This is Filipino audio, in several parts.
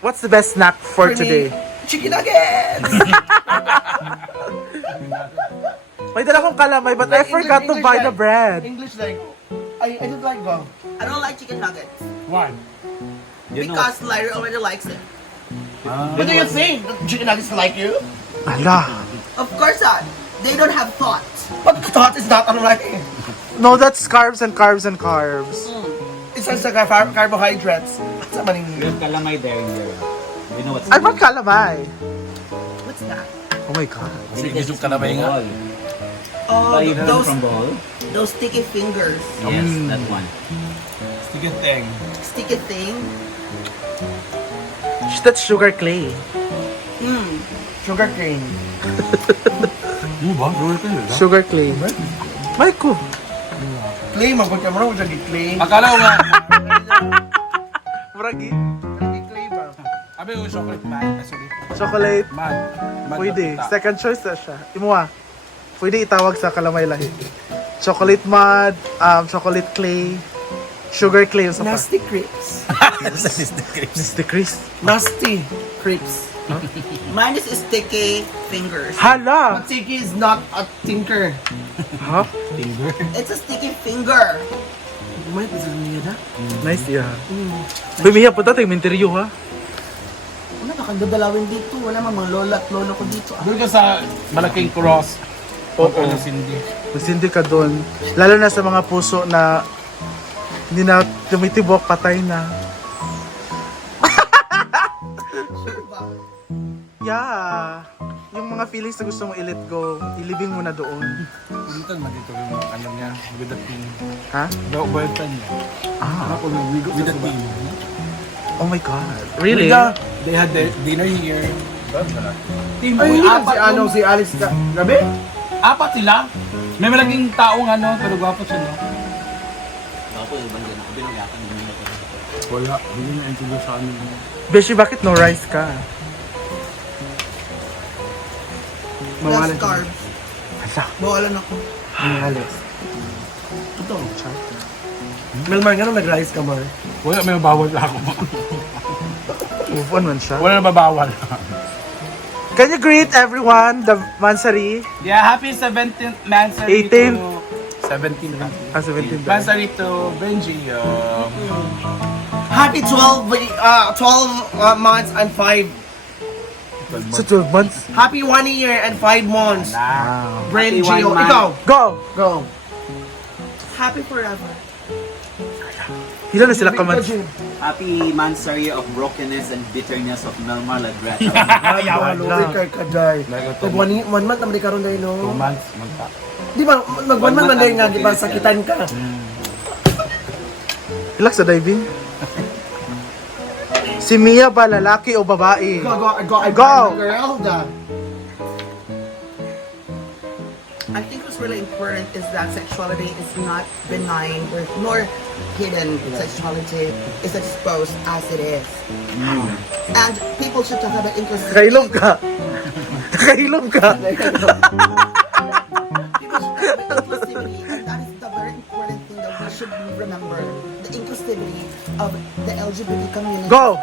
What's the best snack for me, today? chicken nuggets! May dala kong kalamay, but I forgot to buy the bread. English like, I don't like go. I don't like chicken nuggets. Why? Because Larry already likes it. What do you think? Chicken nuggets like you? Ala. Of course not. They don't have thoughts. But thought is not unlike it. No, that's carbs and carbs and carbs. It's just like carbohydrates. Sa maning There's calamay there in there. You know what's I brought calamay. What's that? Oh my God. Sige, ka na ba nga? Oh, those from Bohol? those sticky fingers. Yes, that one. sticky thing. Sticky thing. That's sugar clay. Sugar cane. Ano ba? Sugar clay. May ko. Clay, magpunta mo na kung clay. Akala ko nga. Muragi. Clay ba? Abi yung chocolate man. Sorry. Chocolate. Man. Pwede. Second choice na siya. Imuha. Pwede itawag sa kalamay lahi. Chocolate mud, chocolate clay, sugar clay. Sa Nasty crepes. Nasty Chris. Nasty crepes. Mine is sticky fingers. Hala! But sticky is not a tinker. Ha? It's a sticky finger. May gusto niya na? Nice yeah. Bumiya po tayo, minteryo ha? Wala ba kang dadalawin dito? Wala mga lola at lolo ko dito. Doon ka sa malaking cross. Oo. Ano Cindy? Magsindi ka doon. Lalo na sa mga puso na hindi na tumitibok, patay na. Yeah. Yung mga feelings na gusto mo i-let go, ilibing mo na doon. Dito naman dito yung ano niya. With the team. Ha? Boyfriend niya. Ah. With the team. Oh my God. Really? They had dinner here. Team. Ay, hindi lang si Apat ano, yung- si Alex ka. Gabi? Apat sila. May malaging taong ano, pero gwapo siya, no? Wala. Hindi na introduce sa amin. Beshi, bakit no rice ka? Plus carbs. Hala. Bawalan ako. Alex. Ito. Melmar, nga nung nag-rice ka, Mar? Wala, may mabawal ako. Move on man siya. Wala na babawal. Can you greet everyone, the Mansari? Yeah, happy 17th Mansari 18th. to... 17th. 17 ba? Mansari to Benji. Happy 12 months and 5. So 12 months? Happy 1 year and 5 months. Wow. Brain Happy Gio. 1 month. Ikaw. Go! Go. Happy forever. Hila na sila kamans. Happy Mansari of brokenness and bitterness of Melmar Lagreta. Ayaw, luwi kay Kaday. Pag 1 month naman karon dahil 2 no. months. Magta. Di ba, mag 1 month man dahil nga, di ba, sakitan ka. Relax sa diving. Si Mia ba, lalaki o babae? Go! Girl, da. I think what's really important is that sexuality is not benign or nor hidden. Sexuality is exposed as it is. And people should have an interest Nakailog ka. Nakailog ka. People should have an inclusivity, and that is the very important thing that we should remember. The inclusivity of the LGBT community. Go!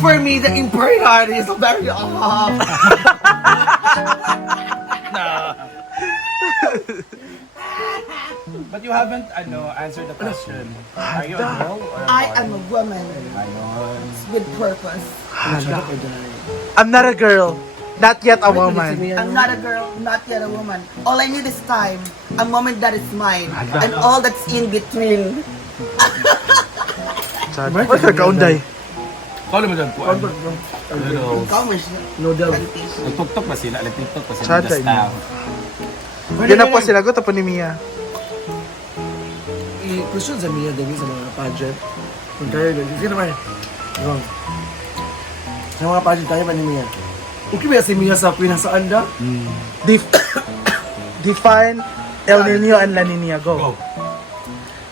For me, the important is very But you haven't answered the question. Are you a girl or a boy? I am a woman Ayun. with purpose. Hala. I'm not a girl. Not yet a woman. I'm not a girl, not yet a woman. All I need is time, a moment that is mine, and all that's in between. What's ka kaunday? Kalo mo dyan po. Hello. Ikaw, Miss. Noodle. Nagtuktok pa sila. Nagtuktok pa sila. Sada The staff. Yan na po sila. Go, tapo ni Mia. I-question sa Mia, David, sa mga pageant. Kung tayo, sige naman. Go. Sa mga pageant tayo ba ni Mia? Okay ba si Mia sa Queen sa Anda? Define El Nino and La Nina. Go.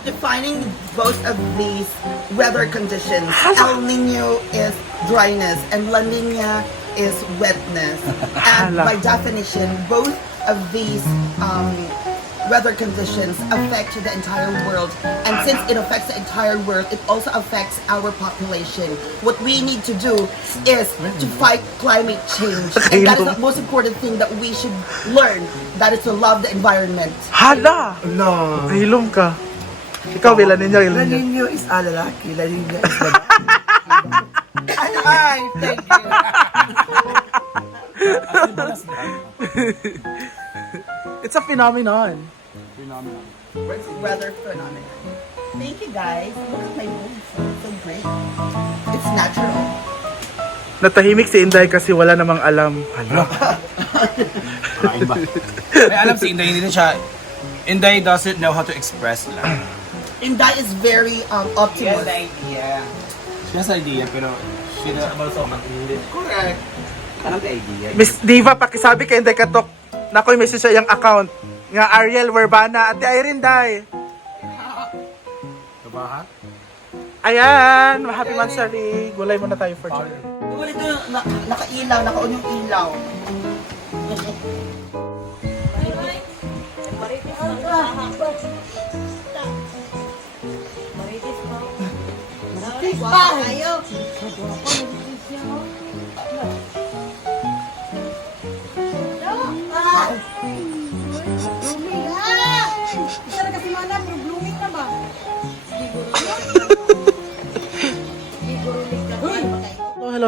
Defining both of these weather conditions, El Nino is dryness and La Nina is wetness. And Hala. by definition, both of these weather conditions affect the entire world. And since it affects the entire world, it also affects our population. What we need to do is to fight climate change. And that is the most important thing that we should learn. That is to love the environment. Hala! No. Hilom ka. Ikaw, La Nina, La Nina is lalaki. La Nina is babae. Ay, thank you. It's a phenomenon. Weather phenomenon. Thank you guys. Look at my boobs. So great. It's natural. Natahimik si Inday kasi wala namang alam. Hala. May alam si Inday, hindi siya. Inday doesn't know how to express lang. Inday is very optimistic. idea. She has idea, pero she Correct. Anong idea? Miss Diva, pakisabi kay Inday Katok. Nakoy message sa iyang account. Nga Ariel Werbana. Ate Irene, Day. Kabahan? Ayan, happy Mansari. Gulay muna tayo for sure. Well, ito nakailaw, naka-on yung ilaw.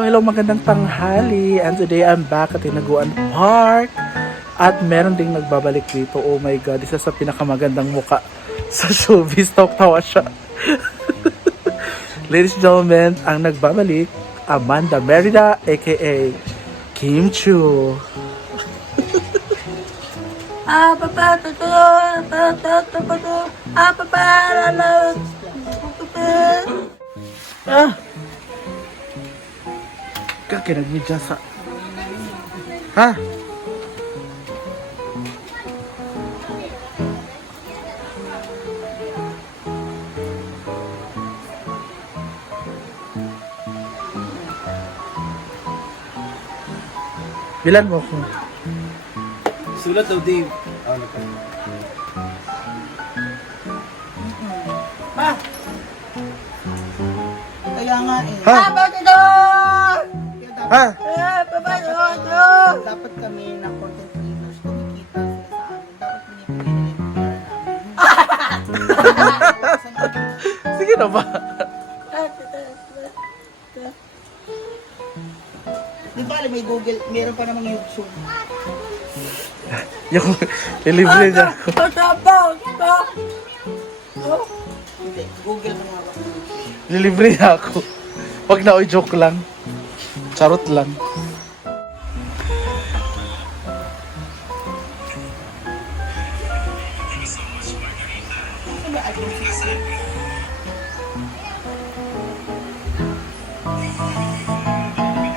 Hello, magandang tanghali. And today I'm back at Hinaguan Park. At meron ding nagbabalik dito. Oh my God, isa sa pinakamagandang muka sa showbiz. Tawa siya. Ladies and gentlemen, ang nagbabalik, Amanda Merida, aka Kim Chu. Kakinagmidya sa... Ha? Bilan mo ko. Sulat daw, Dave. Kaya nga eh. Ha? Ha? Dapat kami na content creators, kumikita sila sa amin. Dapat binibigyan nila yung Sige na ba? Di ba may Google, meron pa namang YouTube. Yung lilibre niya ako. Hindi, Google mo nga ba? Lilibre niya ako. Wag na, joke lang. Charot lang.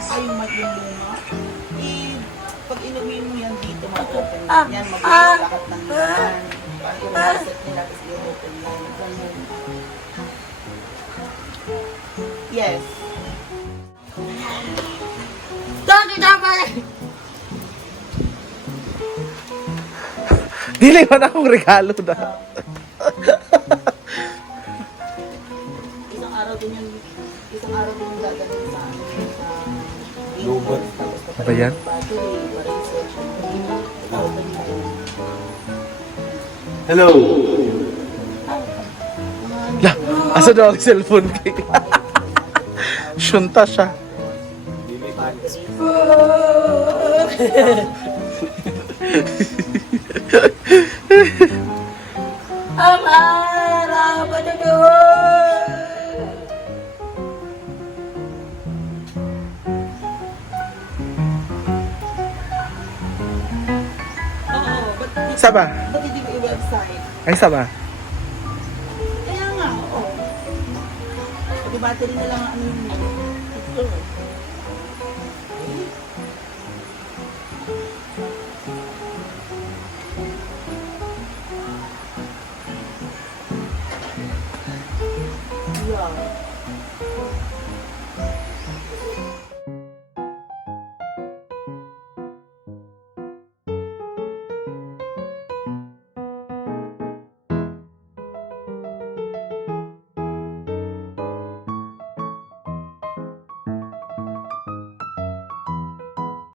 Ay, yung luma. Pag inumin mo yan dito, mag-open yan. Mag-open lahat ng yan. I-reset nila, tapos i-open yan. Ganun. Yes. Dili man akong regalo na. Isang araw din yung gagawin sa amin sa Lobot. Ano ba yan? battery, pa-research. I-open mo. Hello! La, asa daw ang cellphone kay? Syunta siya. Saba? Ba't hindi mo i-website? Ay, saba? Kaya nga, oo. Pati battery na lang ang ano yun. Ito. Yeah.